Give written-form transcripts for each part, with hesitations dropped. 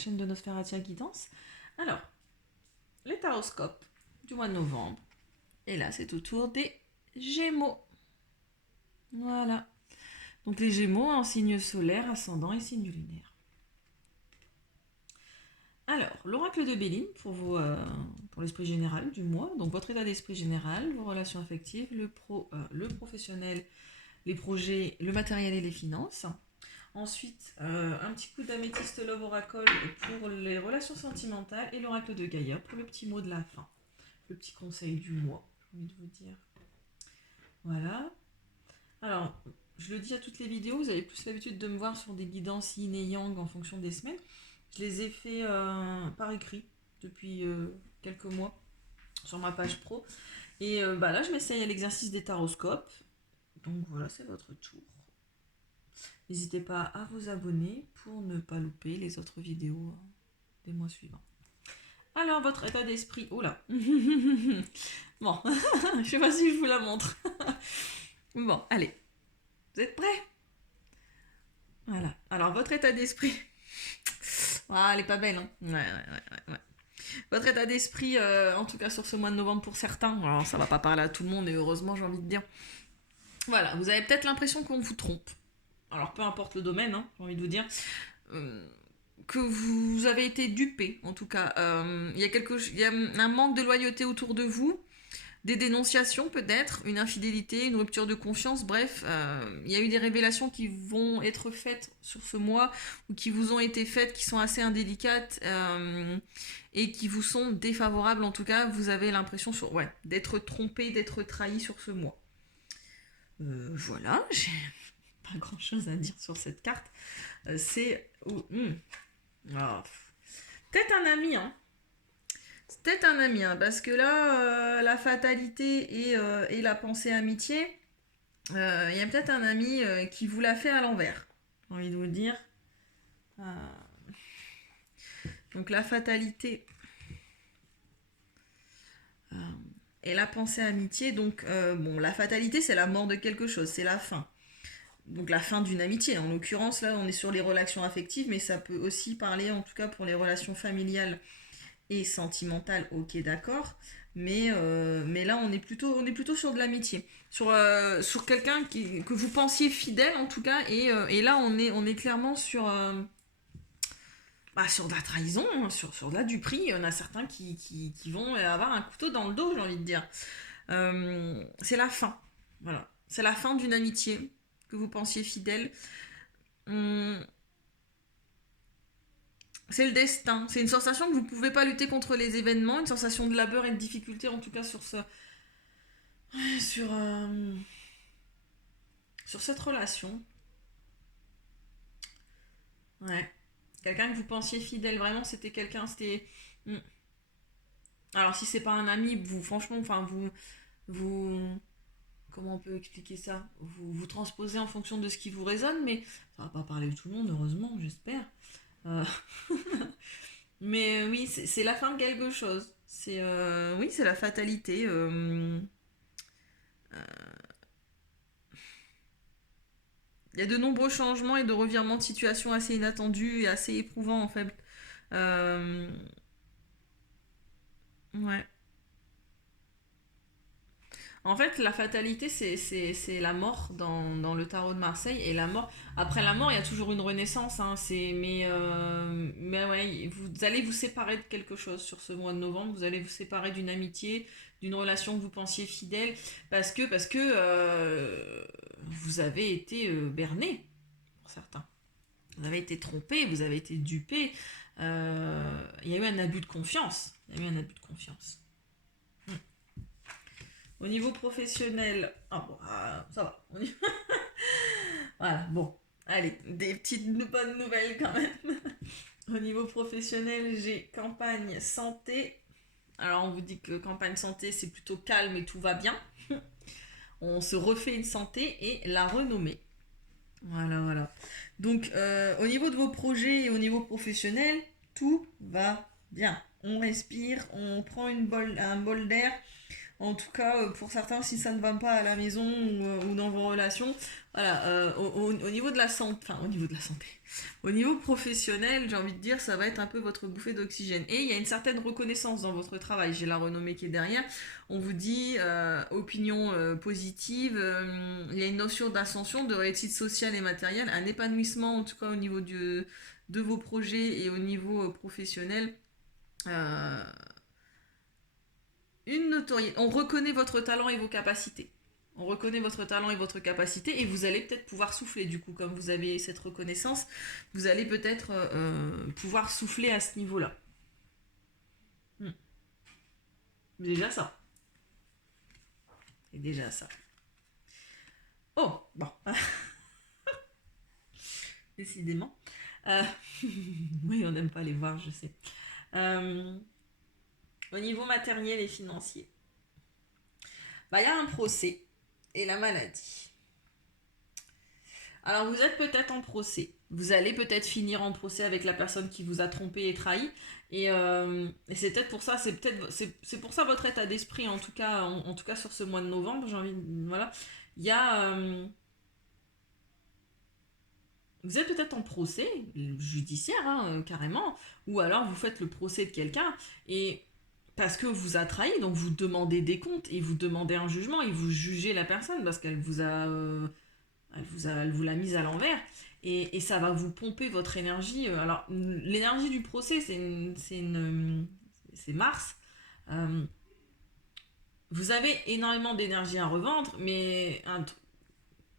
chaîne de Nosferatia Guidance. Alors, les taroscopes du mois de novembre. Et là, c'est au tour des Gémeaux. Voilà. Donc les Gémeaux en signe solaire, ascendant et signe lunaire. Alors, l'oracle de Béline pour l'esprit général du mois. Donc votre état d'esprit général, vos relations affectives, le professionnel, les projets, le matériel et les finances. Ensuite, un petit coup d'améthyste Love Oracle pour les relations sentimentales et l'oracle de Gaïa pour le petit mot de la fin. Le petit conseil du mois, j'ai envie de vous dire. Voilà. Alors, je le dis à toutes les vidéos, vous avez plus l'habitude de me voir sur des guidances yin et yang en fonction des semaines. Je les ai fait par écrit depuis quelques mois sur ma page pro. Et là, je m'essaye à l'exercice des taroscopes. Donc voilà, c'est votre tour. N'hésitez pas à vous abonner pour ne pas louper les autres vidéos des mois suivants. Alors, votre état d'esprit... Oula. Bon, je sais pas si je vous la montre. Bon, allez. Vous êtes prêts? Voilà. Alors, votre état d'esprit... Ah, elle est pas belle, hein? Ouais. Votre état d'esprit, en tout cas sur ce mois de novembre pour certains, alors ça va pas parler à tout le monde et heureusement, j'ai envie de dire. Voilà, vous avez peut-être l'impression qu'on vous trompe. Alors, peu importe le domaine, hein, j'ai envie de vous dire. Que vous avez été dupé, en tout cas. Il y a un manque de loyauté autour de vous, des dénonciations peut-être, une infidélité, une rupture de confiance, bref. Il y a eu des révélations qui vont être faites sur ce mois, ou qui vous ont été faites, qui sont assez indélicates, et qui vous sont défavorables. En tout cas, vous avez l'impression d'être trompé, d'être trahi sur ce mois. Voilà, j'ai pas grand-chose à dire sur cette carte. C'est... Peut-être un ami, hein. C'est peut-être un ami, hein, parce que là, la fatalité et la pensée amitié, il y a peut-être un ami qui vous l'a fait à l'envers. J'ai envie de vous dire. Donc la fatalité et la pensée amitié. Donc la fatalité, c'est la mort de quelque chose, c'est la fin. Donc la fin d'une amitié. En l'occurrence, là, on est sur les relations affectives, mais ça peut aussi parler, en tout cas pour les relations familiales et sentimentales, ok, d'accord. Mais là, on est plutôt sur de l'amitié. Sur quelqu'un que vous pensiez fidèle, en tout cas. Et là, on est clairement sur de la trahison, hein, sur de la duperie. Il y en a certains qui vont avoir un couteau dans le dos, j'ai envie de dire. C'est la fin. Voilà. C'est la fin d'une amitié que vous pensiez fidèle. C'est le destin. C'est une sensation que vous ne pouvez pas lutter contre les événements, une sensation de labeur et de difficulté, en tout cas sur cette relation. Ouais. Quelqu'un que vous pensiez fidèle, vraiment, c'était quelqu'un, c'était... Alors, si c'est pas un ami, franchement, vous... Comment on peut expliquer ça? Vous transposez en fonction de ce qui vous résonne, mais ça va pas parler de tout le monde, heureusement, j'espère. Mais oui, c'est la fin de quelque chose. C'est la fatalité. Il y a de nombreux changements et de revirements de situation assez inattendus et assez éprouvants en fait. Ouais. En fait, la fatalité, c'est la mort dans le tarot de Marseille. Et la mort, après la mort, il y a toujours une renaissance. Hein, mais ouais, vous allez vous séparer de quelque chose sur ce mois de novembre. Vous allez vous séparer d'une amitié, d'une relation que vous pensiez fidèle. Parce que vous avez été berné, pour certains. Vous avez été trompé, vous avez été dupé. Il y a eu un abus de confiance. Au niveau professionnel, ça va. Voilà, bon. Allez, des petites bonnes nouvelles quand même. Au niveau professionnel, j'ai campagne santé. Alors, on vous dit que campagne santé, c'est plutôt calme et tout va bien. On se refait une santé et la renommée. Voilà. Donc, au niveau de vos projets et au niveau professionnel, tout va bien. On respire, on prend un bol d'air. En tout cas, pour certains, si ça ne va pas à la maison ou dans vos relations, voilà, au niveau de la santé, enfin au niveau de la santé, au niveau professionnel, j'ai envie de dire, ça va être un peu votre bouffée d'oxygène. Et il y a une certaine reconnaissance dans votre travail. J'ai la renommée qui est derrière. On vous dit opinion positive. Il y a une notion d'ascension, de réussite sociale et matérielle, un épanouissement en tout cas au niveau de vos projets et au niveau professionnel. Euh, une notoriété. On reconnaît votre talent et vos capacités. On reconnaît votre talent et votre capacité et vous allez peut-être pouvoir souffler du coup, comme vous avez cette reconnaissance, vous allez peut-être pouvoir souffler à ce niveau-là. Hmm. Déjà ça. C'est déjà ça. Oh, bon. Décidément. Euh, oui, on n'aime pas les voir, je sais. Au niveau matériel et financier, bah, y a un procès et la maladie. Alors vous êtes peut-être en procès. Vous allez peut-être finir en procès avec la personne qui vous a trompé et trahi. Et c'est peut-être pour ça, c'est pour ça votre état d'esprit, en tout cas sur ce mois de novembre, j'ai envie de, voilà. Il y a, vous êtes peut-être en procès judiciaire, hein, carrément, ou alors vous faites le procès de quelqu'un et parce que vous a trahi, donc vous demandez des comptes et vous demandez un jugement et vous jugez la personne parce qu'elle vous a elle vous l'a mise à l'envers et ça va vous pomper votre énergie. Alors, l'énergie du procès, c'est Mars. Euh, vous avez énormément d'énergie à revendre, mais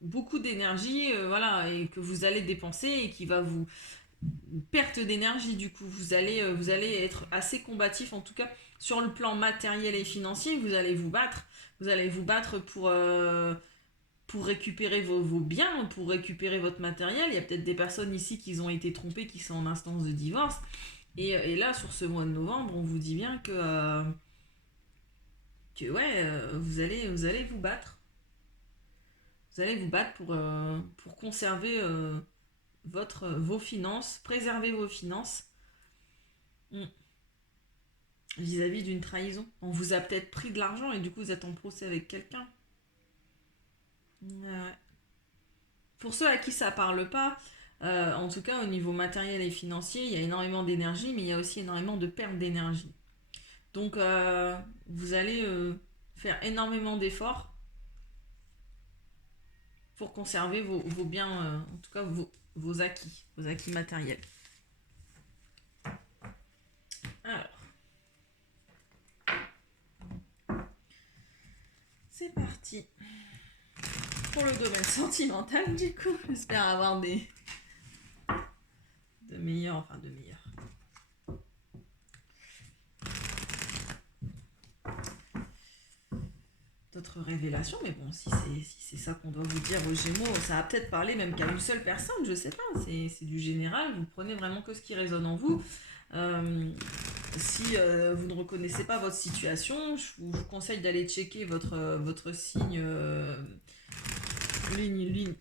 beaucoup d'énergie, voilà, et que vous allez dépenser et qui va vous perte d'énergie du coup. Vous allez être assez combatif en tout cas sur le plan matériel et financier. Vous allez vous battre. Vous allez vous battre pour récupérer vos biens, pour récupérer votre matériel. Il y a peut-être des personnes ici qui ont été trompées, qui sont en instance de divorce. Et là, sur ce mois de novembre, on vous dit bien que ouais, vous allez vous battre. Vous allez vous battre pour conserver vos finances, préserver vos finances mm, vis-à-vis d'une trahison. On vous a peut-être pris de l'argent et du coup vous êtes en procès avec quelqu'un. Ouais. Pour ceux à qui ça parle pas, en tout cas au niveau matériel et financier, il y a énormément d'énergie, mais il y a aussi énormément de perte d'énergie. Donc vous allez faire énormément d'efforts pour conserver vos biens, en tout cas vos acquis matériels. Alors, c'est parti pour le domaine sentimental du coup. J'espère avoir de meilleurs. D'autres révélations, mais bon, si c'est ça qu'on doit vous dire aux Gémeaux, ça va peut-être parler même qu'à une seule personne, je sais pas, c'est du général, vous prenez vraiment que ce qui résonne en vous. Si vous ne reconnaissez pas votre situation, je vous conseille d'aller checker votre signe ligne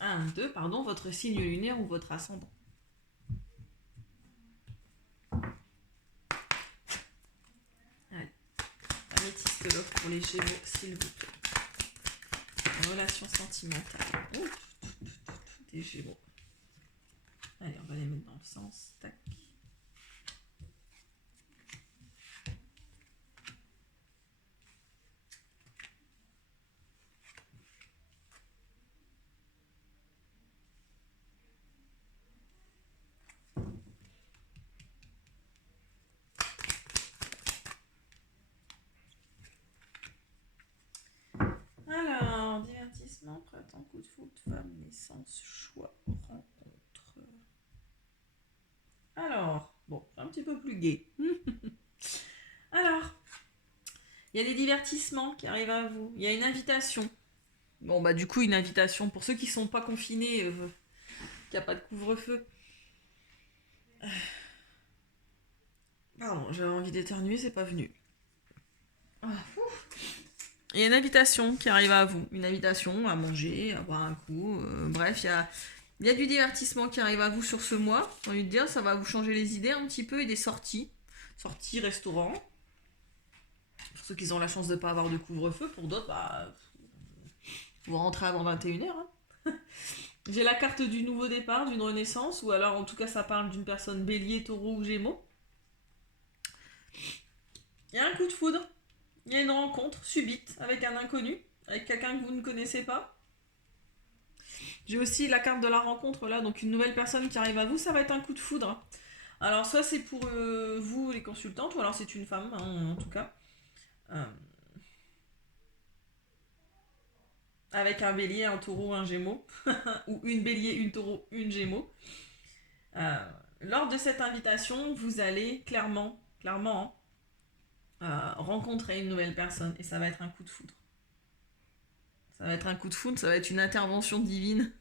1, 2, pardon, votre signe lunaire ou votre ascendant. Allez, améthystologue pour les Gémeaux, s'il vous plaît. Relation sentimentale. Oh, des Gémeaux. Allez, on va les mettre dans le sens. Tac. Alors, divertissement, printemps, coup de foot, femme, naissance, choix, rencontre. Alors, bon, un petit peu plus gai. Alors, il y a des divertissements qui arrivent à vous. Il y a une invitation. Bon, bah du coup, une invitation pour ceux qui sont pas confinés, qu'il n'y a pas de couvre-feu. Pardon, j'avais envie d'éternuer, c'est pas venu. Il y a une invitation qui arrive à vous. Une invitation à manger, à boire un coup. Bref, il y a du divertissement qui arrive à vous sur ce mois. J'ai envie de dire, ça va vous changer les idées un petit peu et des sorties. Sorties, restaurants. Pour ceux qui ont la chance de ne pas avoir de couvre-feu, pour d'autres, bah, vous rentrez avant 21h. Hein. J'ai la carte du nouveau départ, d'une renaissance, ou alors en tout cas ça parle d'une personne bélier, taureau ou gémeaux. Il y a un coup de foudre, il y a une rencontre subite avec un inconnu, avec quelqu'un que vous ne connaissez pas. J'ai aussi la carte de la rencontre là, donc une nouvelle personne qui arrive à vous, ça va être un coup de foudre. Alors soit c'est pour vous les consultantes, ou alors c'est une femme hein, en tout cas. Avec un bélier, un taureau, un gémeau, ou une bélier, une taureau, une gémeaux. Lors de cette invitation, vous allez clairement rencontrer une nouvelle personne et ça va être un coup de foudre. Ça va être un coup de foudre, ça va être une intervention divine.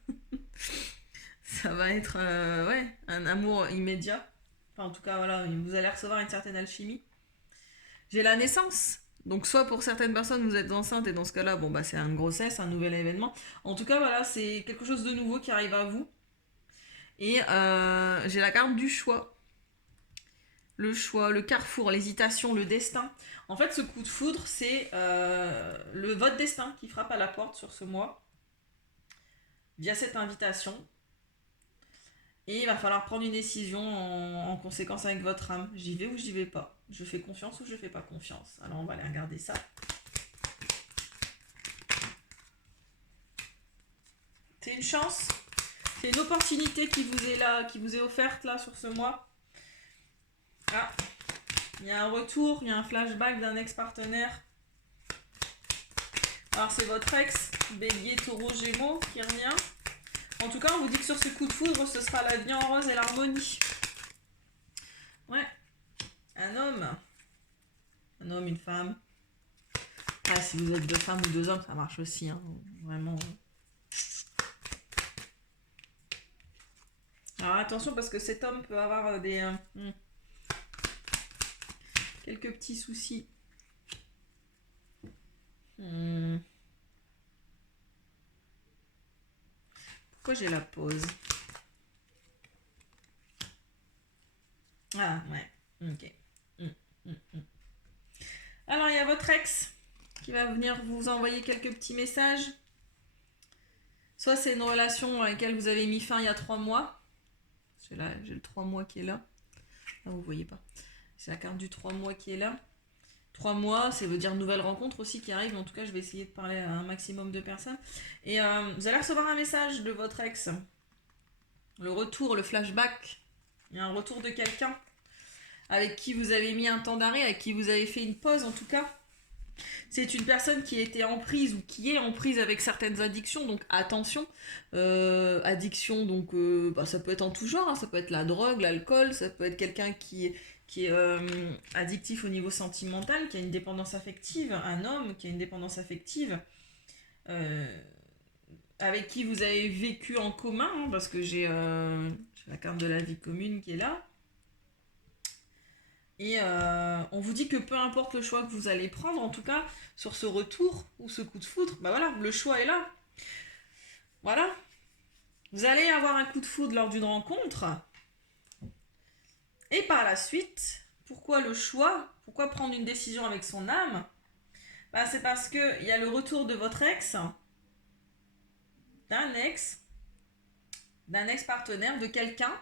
Ça va être un amour immédiat. Enfin, en tout cas, voilà, vous allez recevoir une certaine alchimie. J'ai la naissance. Donc soit pour certaines personnes vous êtes enceinte et dans ce cas-là, bon bah c'est une grossesse, un nouvel événement. En tout cas voilà, c'est quelque chose de nouveau qui arrive à vous. Et j'ai la carte du choix. Le choix, le carrefour, l'hésitation, le destin. En fait ce coup de foudre c'est votre destin qui frappe à la porte sur ce mois via cette invitation. Et il va falloir prendre une décision en conséquence avec votre âme. J'y vais ou j'y vais pas. Je fais confiance ou je fais pas confiance. Alors on va aller regarder ça. C'est une chance. C'est une opportunité qui vous est là, qui vous est offerte là sur ce mois. Ah, il y a un retour, il y a un flashback d'un ex-partenaire. Alors c'est votre ex, bélier, taureau, gémeaux qui revient. En tout cas, on vous dit que sur ce coup de foudre, ce sera la vie en rose et l'harmonie. Ouais. Un homme, une femme. Ah, si vous êtes deux femmes ou deux hommes, ça marche aussi. Hein. Vraiment. Alors attention parce que cet homme peut avoir quelques petits soucis. Pourquoi j'ai la pause? Ah ouais, ok. Alors il y a votre ex qui va venir vous envoyer quelques petits messages. Soit c'est une relation à laquelle vous avez mis fin il y a 3 mois. J'ai le 3 mois qui est là. Ah, vous voyez pas. C'est la carte du 3 mois qui est là. 3 mois, ça veut dire nouvelle rencontre aussi qui arrive. En tout cas, je vais essayer de parler à un maximum de personnes. Et vous allez recevoir un message de votre ex. Le retour, le flashback. Il y a un retour de quelqu'un avec qui vous avez mis un temps d'arrêt, avec qui vous avez fait une pause en tout cas. C'est une personne qui était en prise ou qui est en prise avec certaines addictions, donc attention. Addiction, donc ça peut être en tout genre, hein. Ça peut être la drogue, l'alcool, ça peut être quelqu'un qui est addictif au niveau sentimental, qui a une dépendance affective, un homme qui a une dépendance affective, avec qui vous avez vécu en commun, hein, parce que j'ai la carte de la vie commune qui est là. Et on vous dit que peu importe le choix que vous allez prendre, en tout cas, sur ce retour ou ce coup de foudre, bah voilà, le choix est là. Voilà. Vous allez avoir un coup de foudre lors d'une rencontre. Et par la suite, pourquoi le choix? Pourquoi prendre une décision avec son âme? Bah, c'est parce qu'il y a le retour de votre ex, d'un ex-partenaire, de quelqu'un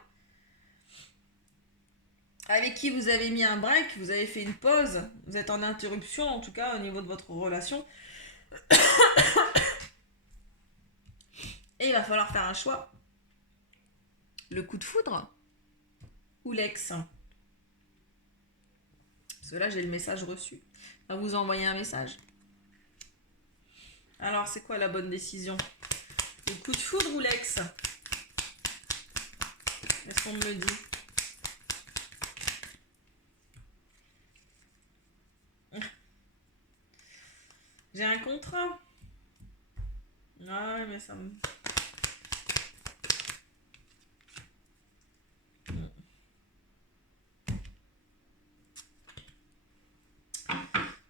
avec qui vous avez mis un break, vous avez fait une pause, vous êtes en interruption en tout cas au niveau de votre relation. Et il va falloir faire un choix. Le coup de foudre ou l'ex? Parce que là j'ai le message reçu. On va vous envoyer un message. Alors c'est quoi la bonne décision? Le coup de foudre ou l'ex? Est-ce qu'on me le dit? J'ai un contrat. Ah ouais, mais ça me...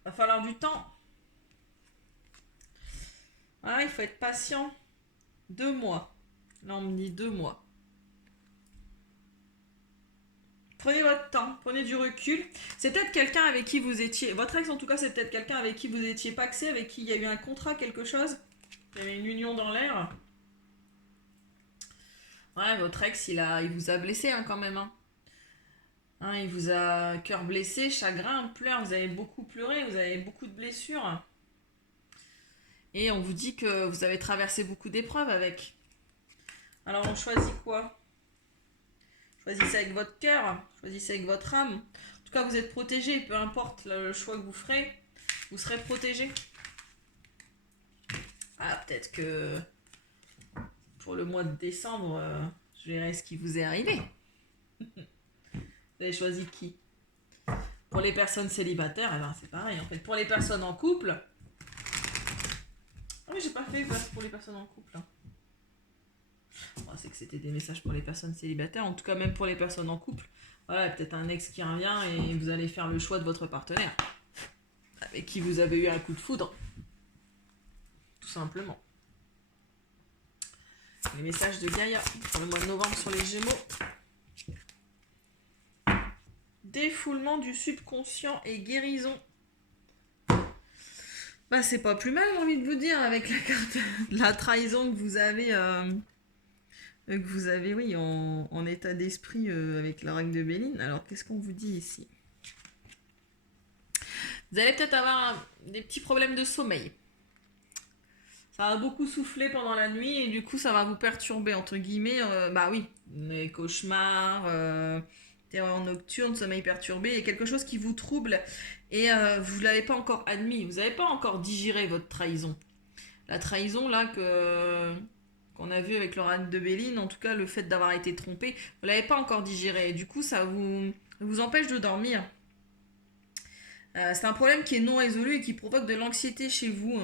Va falloir du temps. Ah, il faut être patient. 2 mois. Là, on me dit 2 mois. Prenez votre temps, prenez du recul. C'est peut-être quelqu'un avec qui vous étiez... Votre ex, en tout cas, c'est peut-être quelqu'un avec qui vous étiez paxé, avec qui il y a eu un contrat, quelque chose. Il y avait une union dans l'air. Ouais, votre ex, il vous a blessé hein, quand même. Hein, il vous a cœur blessé, chagrin, pleurs. Vous avez beaucoup pleuré, vous avez beaucoup de blessures. Et on vous dit que vous avez traversé beaucoup d'épreuves avec. Alors on choisit quoi? Choisissez avec votre cœur, choisissez avec votre âme. En tout cas, vous êtes protégé, peu importe le choix que vous ferez, vous serez protégé. Ah, peut-être que pour le mois de décembre, je verrai ce qui vous est arrivé. Vous avez choisi qui? Pour les personnes célibataires, eh ben, c'est pareil. En fait, pour les personnes en couple... Ah oui, j'ai pas fait pour les personnes en couple. Bon, c'est que c'était des messages pour les personnes célibataires. En tout cas, même pour les personnes en couple. Voilà, peut-être un ex qui revient et vous allez faire le choix de votre partenaire. Avec qui vous avez eu un coup de foudre. Tout simplement. Les messages de Gaïa pour le mois de novembre sur les Gémeaux. Défoulement du subconscient et guérison. Bah, c'est pas plus mal, j'ai envie de vous dire, avec la carte de la trahison que vous avez, oui, en état d'esprit avec la règle de Béline. Alors, qu'est-ce qu'on vous dit ici? Vous allez peut-être avoir des petits problèmes de sommeil. Ça va beaucoup souffler pendant la nuit et du coup, ça va vous perturber, entre guillemets. Bah oui, les cauchemars, terreur nocturne, sommeil perturbé, il y a quelque chose qui vous trouble et vous ne l'avez pas encore admis, vous n'avez pas encore digéré votre trahison. La trahison là qu'on a vu avec Laurent de Béline, en tout cas le fait d'avoir été trompé, vous ne l'avez pas encore digéré et du coup ça vous empêche de dormir. C'est un problème qui est non résolu et qui provoque de l'anxiété chez vous.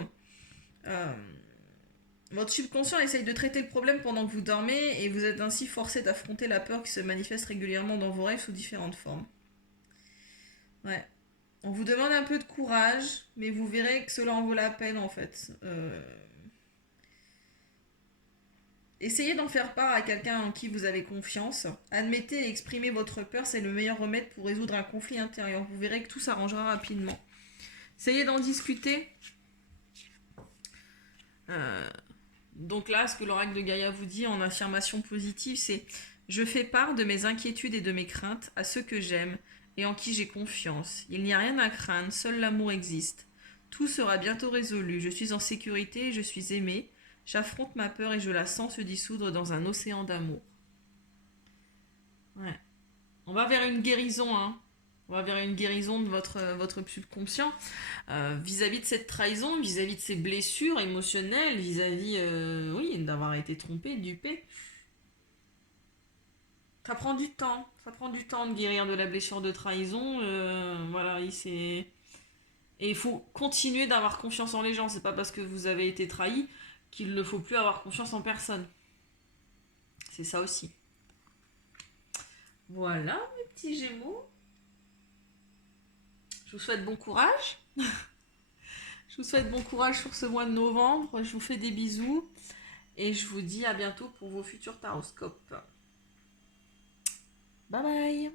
Votre subconscient essaye de traiter le problème pendant que vous dormez et vous êtes ainsi forcé d'affronter la peur qui se manifeste régulièrement dans vos rêves sous différentes formes. Ouais. On vous demande un peu de courage, mais vous verrez que cela en vaut la peine en fait. Essayez d'en faire part à quelqu'un en qui vous avez confiance. Admettez et exprimez votre peur, c'est le meilleur remède pour résoudre un conflit intérieur. Vous verrez que tout s'arrangera rapidement. Essayez d'en discuter. Donc là, ce que l'oracle de Gaïa vous dit en affirmation positive, c'est « Je fais part de mes inquiétudes et de mes craintes à ceux que j'aime et en qui j'ai confiance. Il n'y a rien à craindre, seul l'amour existe. Tout sera bientôt résolu. Je suis en sécurité et je suis aimée. J'affronte ma peur et je la sens se dissoudre dans un océan d'amour. » Ouais. On va vers une guérison, hein. On va vers une guérison de votre subconscient vis-à-vis de cette trahison, vis-à-vis de ces blessures émotionnelles, vis-à-vis, oui, d'avoir été trompé, dupé. Ça prend du temps. Ça prend du temps de guérir de la blessure de trahison. Voilà, et il faut continuer d'avoir confiance en les gens. C'est pas parce que vous avez été trahi qu'il ne faut plus avoir confiance en personne. C'est ça aussi. Voilà, mes petits Gémeaux. Je vous souhaite bon courage. Je vous souhaite bon courage sur ce mois de novembre. Je vous fais des bisous. Et je vous dis à bientôt pour vos futurs taroscopes. Bye bye.